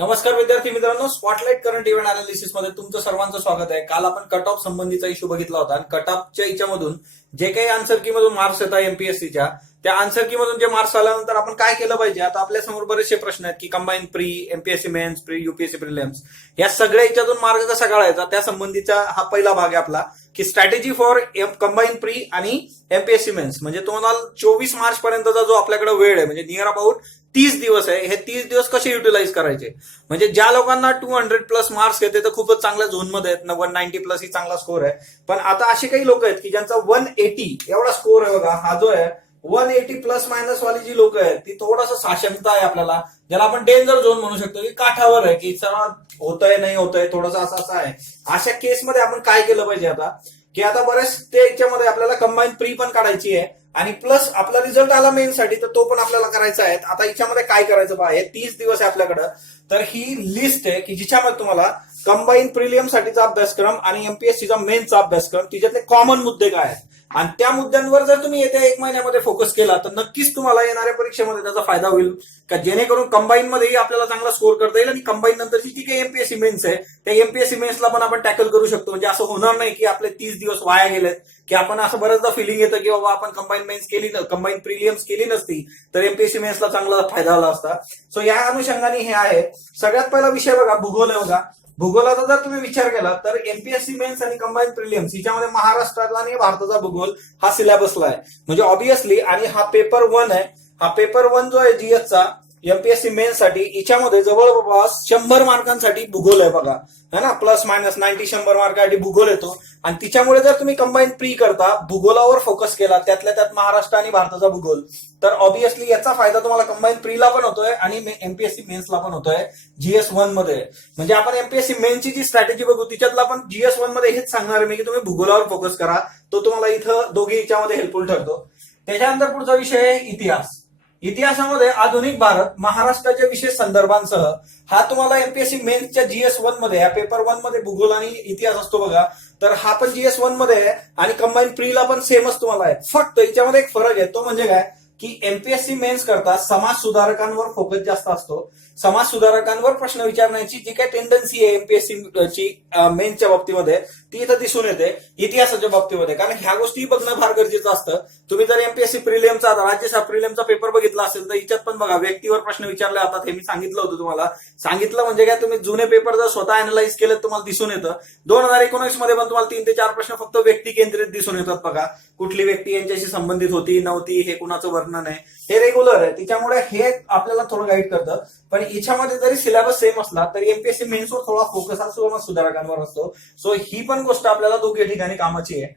नमस्कार विद्यार्थी मित्रांनो, स्पॉटलाइट करंट इव्हेंट अनालिसिस मध्ये तुमचं सर्वांचं स्वागत आहे. काल आपण कट ऑफ संबंधीचा इश्यू बघितला होता आणि कट ऑफच्या याच्यामधून जे काही आन्सर की मधून मार्क्स येतात एमपीएससीच्या, त्या आन्सर की मधून जे मार्क्स आल्यानंतर आपण काय केलं पाहिजे. आता आपल्या समोर बरेचसे प्रश्न आहेत की combine pre, MPSC mains, pre UPSC prelims, या सगळ्या याच्यातून मार्ग कसा काढायचा त्या संबंधीचा हा पहिला भाग आहे आपला, की स्ट्रॅटेजी फॉर कंबाईन प्री आणि एमपीएससी मेन्स. म्हणजे तुम्हाला 24 मार्च पर्यंतचा जो आपल्याकडे वेळ आहे, म्हणजे नियर अबाउट 30 दिवस आहे, हे 30 दिवस कसे युटिलाइज करायचे. म्हणजे ज्या लोकांना 200 प्लस मार्क्स येते तर खूपच चांगल्या झोनमध्ये आहेत, 190 प्लस ही चांगला स्कोर आहे. पण आता असे काही लोक आहेत की ज्यांचा 180 एवढा स्कोर आहे बघा, हा जो आहे 180 प्लस मायनस वाली जी लोक आहेत ती थोडंसं साशंकता आहे आपल्याला, ज्याला आपण डेंजर झोन म्हणू शकतो, की काठावर आहे, की चला होतंय नाही होतंय, थोडंसं असं आहे. अशा केसमध्ये आपण काय केलं पाहिजे आता, की आता बरेच ते याच्यामध्ये आपल्याला कंबाईन प्री पण काढायची आहे आणि प्लस आपला रिझल्ट आला मेनसाठी तर तो पण आपल्याला करायचा आहे. आता याच्यामध्ये काय करायचं बा, हे 30 दिवस आहे आपल्याकडं, तर ही लिस्ट आहे की जिच्यामध्ये तुम्हाला कंबाईन प्रिलियम साठीचा अभ्यासक्रम आणि एमपीएससीचा मेनचा अभ्यासक्रम, तिच्यातले कॉमन मुद्दे काय आहेत आणि त्या मुद्द्यांवर जर तुम्ही येत्या 1 महिन्यामध्ये फोकस केला तर नक्कीच तुम्हाला येणाऱ्या परीक्षेमध्ये त्याचा फायदा होईल, का जेणेकरून कंबाईन मध्येही आपल्याला चांगला स्कोर करता येईल आणि कंबाईन नंतरची जी काही एमपीएससी मेन्स आहे त्या एमपीएससी मेन्सला पण आपण टॅकल करू शकतो. म्हणजे असं होणार नाही की आपले 30 दिवस वाया गेलेत, की आपण असं बऱ्याचदा फिलिंग येतं की बाबा आपण कंबाईन मेन्स केली, कंबाईन प्रिलियम्स केली नसती तर एमपीएससी मेन्सला चांगला फायदा आला असता. सो या अनुषंगाने हे आहे. सगळ्यात पहिला विषय बघा, भूगोल आहे बघा. भूगोलाचा जर तुम्ही विचार केला तर एमपीएससी मेन्स आणि कंबाईन प्रिलियम्स हिच्यामध्ये महाराष्ट्रातला आणि भारताचा भूगोल हा सिलेबसला आहे. म्हणजे ऑब्विसली, आणि हा पेपर 1 आहे. हा पेपर 1 जो आहे जीएसचा एमपीएससी मेन्स साठी, याच्यामध्ये जवळपास 100 मार्कांसाठी भूगोल आहे बघा, है ना. प्लस मायनस 100 मार्कासाठी भूगोल येतो आणि तिच्यामुळे जर तुम्ही कंबाईन प्री करता, भूगोलावर फोकस केला, त्यातल्या त्यात महाराष्ट्र आणि भारताचा भूगोल, तर ऑब्विसली याचा फायदा तुम्हाला कंबाईन प्रीला पण होतोय आणि एमपीएससी मेन्सला पण होतोय जीएस 1 मध्ये. म्हणजे आपण एमपीएससी मेन्सची जी स्ट्रॅटेजी बघू तिच्यातला पण जीएस 1 मध्ये हेच सांगणार आहे मी, की तुम्ही भूगोलावर फोकस करा, तो तुम्हाला इथं दोघी याच्यामध्ये हेल्पफुल ठरतो. त्याच्यानंतर पुढचा विषय आहे इतिहास. इतिहासामध्ये आधुनिक भारत, महाराष्ट्राच्या विशेष संदर्भांसह हा तुम्हाला एमपीएससी मेन्सच्या जीएस 1 मध्ये, या पेपर 1 मध्ये भूगोल आणि इतिहास असतो बघा, तर हा पण जीएस 1 मध्ये आहे आणि कंबाईन प्रीला पण सेमच तुम्हाला आहे. फक्त याच्यामध्ये एक फरक आहे, तो म्हणजे काय, की एमपीएससी मेन्स करता समाज सुधारकांवर फोकस जास्त असतो. समाज सुधारकांवर प्रश्न विचारण्याची जी काही टेंडन्सी आहे एमपीएससी ची मेन्सच्या बाबतीमध्ये ती इथं दिसून येते इतिहासाच्या बाबतीमध्ये, कारण ह्या गोष्टी बघणं फार गरजेचं असतं. तुम्ही जर एमपीएससी प्रिलियमचा, राज्यशास्त्र प्रिलियमचा पेपर बघितला असेल तर याच्यात पण बघा व्यक्तीवर प्रश्न विचारले जातात. हे मी सांगितलं होतं तुम्हाला. सांगितलं म्हणजे काय, तुम्ही जुने पेपर जर स्वतः अॅनलाइज केले तुम्हाला दिसून येतं. 2019 मध्ये पण तुम्हाला 3 ते 4 प्रश्न फक्त व्यक्ती केंद्रित दिसून येतात बघा. कुठली व्यक्ती यांच्याशी संबंधित होती नव्हती, हे कुणाचं वर्णन आहे, हे रेग्युलर आहे. त्याच्यामुळे हे आपल्याला थोडं गाईड करतं. पण याच्यामध्ये जरी सिलेबस सेम असला तरी एमपीएससी मेन्सवर थोडा फोकस हा समाज सुधारकांवर असतो. सो ही पण गोष्ट आपल्याला दोघी ठिकाणी कामाची आहे.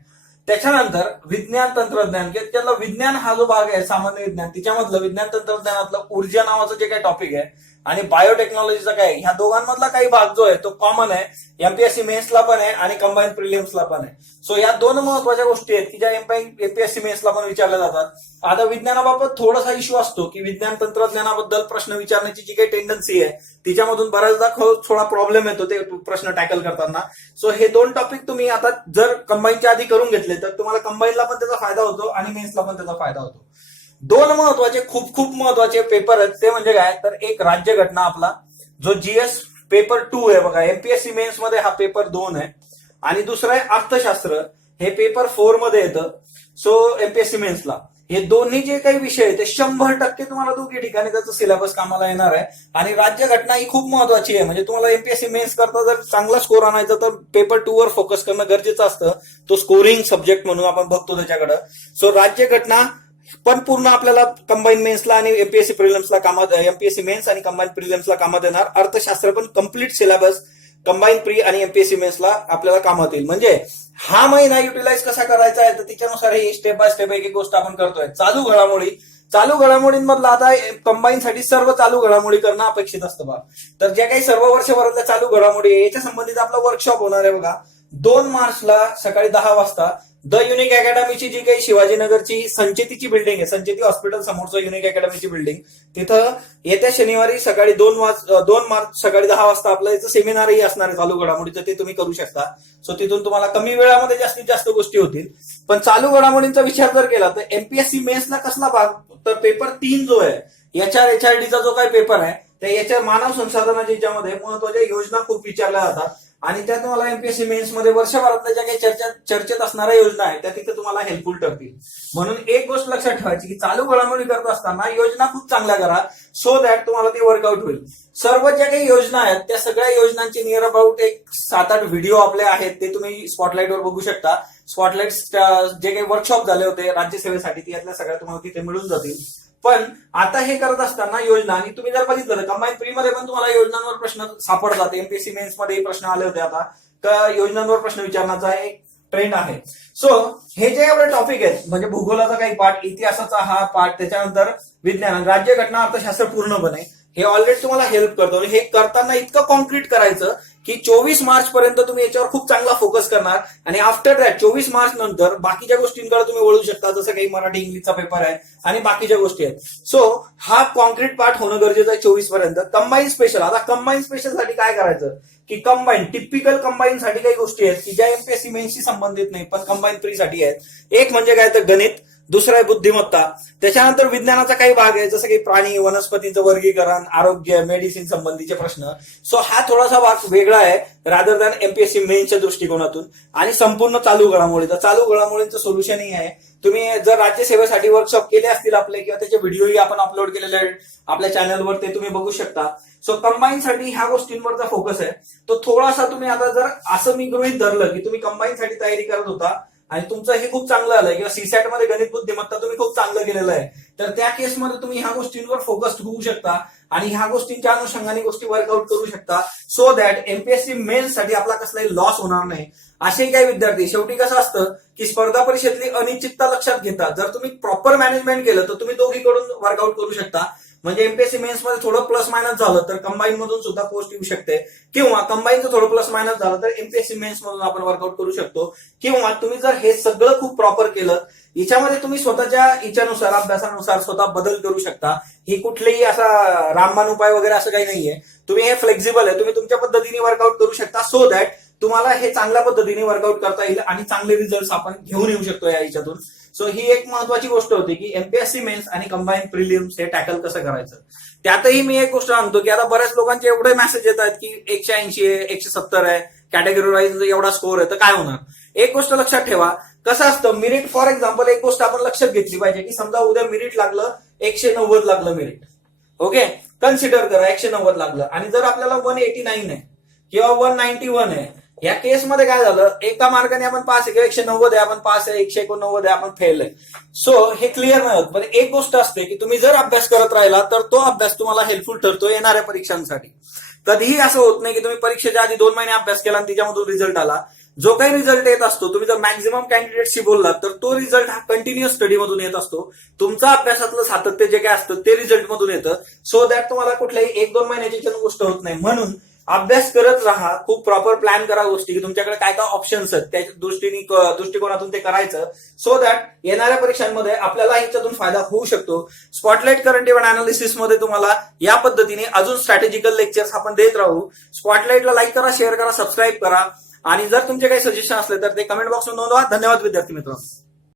त्याच्यानंतर विज्ञान तंत्रज्ञान, की त्यातला विज्ञान हा जो भाग आहे सामान्य विज्ञान, तिच्यामधलं विज्ञान तंत्रज्ञानातलं ऊर्जा नावाचं जे काही टॉपिक आहे आणि बायोटेक्नॉलॉजीचा काय, ह्या दोघांमधला काही भाग जो आहे तो कॉमन आहे, एमपीएससी मेन्सला पण आहे आणि कंबाईन प्रिलिम्सला पण आहे. सो या 2 महत्वाच्या गोष्टी आहेत की ज्या एमपीएससी मेन्सला पण विचारल्या जातात. आता विज्ञानाबाबत थोडासा इश्यू असतो की विज्ञान तंत्रज्ञानाबद्दल प्रश्न विचारण्याची जी काही टेंडन्सी आहे तिच्यामधून बऱ्याचदा थोडा प्रॉब्लेम येतो ते प्रश्न टॅकल करताना. सो हे 2 टॉपिक तुम्ही आता जर कंबाईनच्या आधी करून घेतले तर तुम्हाला कंबाईनला पण त्याचा फायदा होतो आणि मेन्सला पण त्याचा फायदा होतो. 2 महत्वाचे, खूप महत्वाचे पेपर आहेत ते म्हणजे काय, तर एक राज्यघटना आपला जो जीएस पेपर 2 आहे बघा, एमपीएससी मेन्स मध्ये हा पेपर 2 आहे, आणि दुसरा आहे अर्थशास्त्र, हे पेपर 4 मध्ये येतं. सो एमपीएससी मेन्सला हे दोन्ही जे काही विषय आहेत ते 100% तुम्हाला दोघी ठिकाणी त्याचं सिलेबस कामाला येणार आहे. आणि राज्यघटना ही खूप महत्वाची आहे. म्हणजे तुम्हाला एमपीएससी मेन्स करता जर चांगला स्कोर आणायचा तर पेपर 2 वर फोकस करणं गरजेचं असतं. तो स्कोरिंग सब्जेक्ट म्हणून आपण बघतो त्याच्याकडे. सो राज्यघटना पण पूर्ण आपल्याला कंबाईन मेन्सला आणि एमपीएससी प्रिलिम्सला कामात, एमपीएससी मेन्स आणि कंबाईन प्रिलिम्सला कामात येणार. अर्थशास्त्र पण कम्प्लीट सिलेबस कंबाईन प्री आणि एमपीएससी मेन्सला आपल्याला कामात येईल. म्हणजे हा महिना युटिलाइज कसा करायचा आहे तर त्याच्यानुसार ही स्टेप बाय स्टेप एक गोष्ट आपण करतोय. चालू घडामोडींमधला आता कंबाईन साठी सर्व चालू घडामोडी करणं अपेक्षित असतं बघा. तर ज्या काही सर्व वर्षभरातल्या चालू घडामोडी आहे याच्या संबंधित आपला वर्कशॉप होणार आहे बघा 2 मार्चला सकाळी 10 वाजता. द युनिक अकॅडमीची जी काही शिवाजीनगरची संचेतीची बिल्डिंग आहे, संचेती हॉस्पिटल समोरचं युनिक अकॅडमीची बिल्डिंग, तिथं येत्या शनिवारी सकाळी 2 मार्च सकाळी 10 वाजता आपलं याचं सेमिनारही असणार आहे चालू घडामोडीचं, ते तुम्ही करू शकता. सो तिथून तुम्हाला कमी वेळामध्ये जास्तीत जास्त गोष्टी होतील. पण चालू घडामोडींचा विचार जर केला तर एमपीएससी मेन्सला कसला भाग, तर पेपर 3 जो आहे HRDचा जो काही पेपर आहे तर याच्या मानव संसाधनाच्या याच्यामध्ये महत्वाच्या योजना खूप विचारल्या जातात आणि त्या तुम्हाला एमपीएससी मेन्स मध्ये वर्षभरातल्या ज्या काही चर्चेत असणाऱ्या योजना आहेत त्या तिथे तुम्हाला हेल्पफुल ठरतील. म्हणून एक गोष्ट लक्षात ठेवायची की चालू घडामोडी करत असताना योजना खूप चांगल्या करा, सो दॅट तुम्हाला ती वर्कआउट होईल. सर्व ज्या काही योजना आहेत त्या सगळ्या योजनांचे नियर अबाउट एक 7-8 व्हिडिओ आपले आहेत, ते तुम्ही स्पॉटलाइटवर बघू शकता. स्पॉटलाइट जे काही वर्कशॉप झाले होते राज्यसेवेसाठी ते यातल्या सगळ्या तुम्हाला तिथे मिळून जातील. पण आता हे करत असताना योजना, आणि तुम्ही जर बघितलं तर कंबाईन प्री मध्ये पण तुम्हाला योजनांवर प्रश्न सापडतात. एमपीएससी मेन्स मध्ये प्रश्न आले होते आता, तर योजनांवर प्रश्न विचारण्याचा एक ट्रेंड आहे. सो हे जे एवढे टॉपिक आहेत म्हणजे भूगोलाचा काही पार्ट, इतिहासाचा हा पार्ट, त्याच्यानंतर विज्ञान, राज्यघटना, अर्थशास्त्र पूर्णपणे हे ऑलरेडी तुम्हाला हेल्प करतो. हे करताना इतकं कॉन्क्रीट करायचं की 24 मार्च पर्यंत तुम्ही याच्यावर खूप चांगला फोकस करणार आणि आफ्टर दॅट 24 मार्च नंतर बाकीच्या गोष्टींकडे तुम्ही वळू शकता, जसं काही मराठी इंग्लिशचा पेपर आहे आणि बाकीच्या गोष्टी आहेत. सो हा कॉन्क्रीट पार्ट होणं गरजेचं आहे 24 पर्यंत. कंबाईन स्पेशल, आता कंबाईन स्पेशल साठी काय करायचं की कंबाईन टिपिकल कंबाईन साठी काही गोष्टी आहेत की ज्या एमपीएससी मेन्सशी संबंधित नाही पण कंबाईन प्री साठी आहेत. एक म्हणजे काय तर गणित, दुसरा आहे बुद्धिमत्ता, त्याच्यानंतर विज्ञानाचा काही भाग आहे जसं की प्राणी वनस्पतींचं वर्गीकरण, आरोग्य, मेडिसिन संबंधीचे प्रश्न. सो हा थोडासा भाग वेगळा आहे रादर दॅन एमपीएससी मेन्सच्या दृष्टिकोनातून. आणि संपूर्ण चालू घडामोडी, तर चालू घडामोडींचं सोल्युशनही आहे. तुम्ही जर राज्यसेवेसाठी वर्कशॉप केले असतील आपले किंवा त्याचे व्हिडिओही आपण अपलोड केलेले आहेत आपल्या चॅनलवर, ते तुम्ही बघू शकता. सो कंबाईन साठी ह्या गोष्टींवरचा फोकस आहे. तो थोडासा तुम्ही आता जर असं मी गृहीत धरलं की तुम्ही कंबाईन साठी तयारी करत होता आणि तुमचं हे खूप चांगलं आलंय किंवा सीसॅट मध्ये गणित बुद्धिमत्ता तुम्ही खूप चांगलं केलेलं आहे, तर त्या केसमध्ये तुम्ही ह्या गोष्टींवर फोकस होऊ शकता आणि ह्या गोष्टींच्या अनुषंगाने गोष्टी वर्कआउट करू शकता, सो दॅट एमपीएससी मेन्स साठी आपला कसलाही लॉस होणार नाही. असे काही विद्यार्थी, शेवटी कसं असतं की स्पर्धा परीक्षेतली अनिश्चितता लक्षात घेता जर तुम्ही प्रॉपर मॅनेजमेंट केलं तर तुम्ही दोघीकडून वर्कआउट करू शकता. म्हणजे एमपीएससी मेन्स मध्ये थोडं प्लस मायनस झालं तर कंबाईन मधून सुद्धा पोस्ट येऊ शकते, किंवा कंबाईनचं थोडं प्लस मायनस झालं तर एमपीएससी मेन्स मधून आपण वर्कआउट करू शकतो. किंवा तुम्ही जर हे सगळं खूप प्रॉपर केलं, याच्यामध्ये तुम्ही स्वतःच्या इच्छानुसार, अभ्यासानुसार स्वतः बदल करू शकता. ही कुठलेही असा रामबाण उपाय वगैरे असं काही नाहीये. तुम्ही हे फ्लेक्झिबल आहे, तुम्ही तुमच्या पद्धतीने वर्कआउट करू शकता, सो दॅट तुम्हाला हे चांगल्या पद्धतीने वर्कआउट करता येईल आणि चांगले रिझल्ट आपण घेऊन येऊ शकतो या याच्यातून. सो ही एक महत्वाची गोष्ट होती की एमपीएससी मेन्स आणि कंबाईन प्रिलिम्स हे टॅकल कसं करायचं. त्यातही मी एक गोष्ट सांगतो की आता बऱ्याच लोकांचे एवढे मेसेज येतात की 180 आहे, 170 आहे, कॅटेगरी वाईज एवढा स्कोर आहे, तर काय होणार. एक गोष्ट लक्षात ठेवा, कसं असतं मेरिट, फॉर एक्झाम्पल एक गोष्ट आपण लक्षात घेतली पाहिजे की समजा उद्या मेरिट लागलं 190 लागलं मेरिट, ओके, कन्सिडर करा 190 लागलं आणि जर आपल्याला 189 आहे किंवा 191 आहे, या केसमध्ये काय झालं, एका मार्गाने आपण पास आहे किंवा 190 आहे आपण पास आहे, 189 आहे आपण फेल आहे. सो हे क्लिअर नाही होत. पण एक गोष्ट असते की तुम्ही जर अभ्यास करत राहिला तर तो अभ्यास तुम्हाला हेल्पफुल ठरतो येणाऱ्या परीक्षांसाठी. कधीही असं होत नाही की तुम्ही परीक्षेच्या आधी 2 महिने अभ्यास केला आणि त्याच्यामधून रिझल्ट आला. जो काही रिझल्ट येत असतो, तुम्ही जर मॅक्झिमम कॅन्डिडेटशी बोललात तर तो रिझल्ट हा कंटिन्युअस स्टडी मधून येत असतो. तुमचा अभ्यासातलं सातत्य जे काय असतं ते रिझल्ट मधून येतं, सो दॅट तुम्हाला कुठल्याही 1-2 महिन्याची गोष्ट होत नाही. म्हणून अभ्यास करत राहा, खूप प्रॉपर प्लॅन करा गोष्टी की तुमच्याकडे काय काय ऑप्शन्स आहेत त्या दृष्टिकोनातून ते करायचं, सो दॅट येणाऱ्या परीक्षांमध्ये आपल्याला ह्याच्यातून फायदा होऊ शकतो. स्पॉटलाइट करंट इव्हेंट अनालिसिस मध्ये तुम्हाला या पद्धतीने अजून स्ट्रॅटेजिकल लेक्चर्स आपण देत राहू. स्पॉटलाइटला लाईक करा, शेअर करा, सबस्क्राईब करा आणि जर तुमचे काही सजेशन असले तर ते कमेंट बॉक्समध्ये नोंदवा. धन्यवाद विद्यार्थी मित्रांनो.